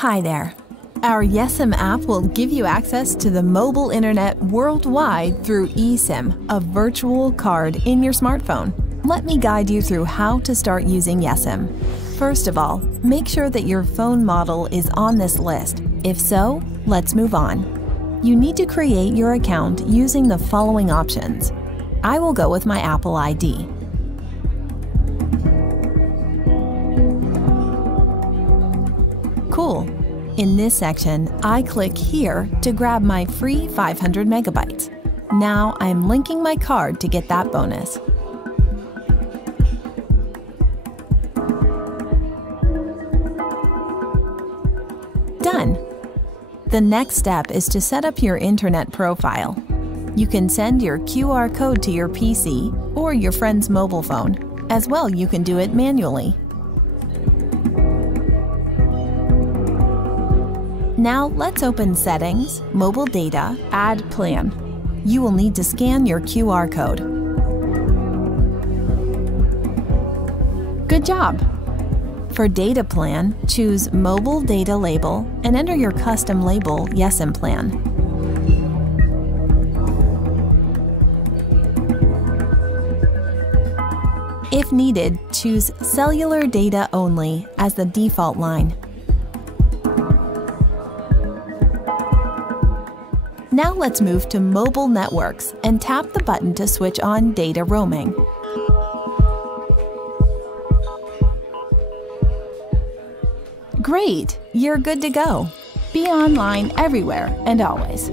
Hi there. Our Yesim app will give you access to the mobile internet worldwide through eSIM, a virtual card in your smartphone. Let me guide you through how to start using Yesim. First of all, make sure that your phone model is on this list. If so, let's move on. You need to create your account using the following options. I will go with my Apple ID. Cool. In this section, I click here to grab my free 500 megabytes. Now I'm linking my card to get that bonus. Done. The next step is to set up your internet profile. You can send your QR code to your PC or your friend's mobile phone. As well, you can do it manually. Now let's open Settings, Mobile Data, Add Plan. You will need to scan your QR code. Good job! For Data Plan, choose Mobile Data Label and enter your custom label Yesim Plan. If needed, choose Cellular Data Only as the default line. Now let's move to Mobile Networks and tap the button to switch on data roaming. Great! You're good to go. Be online everywhere and always.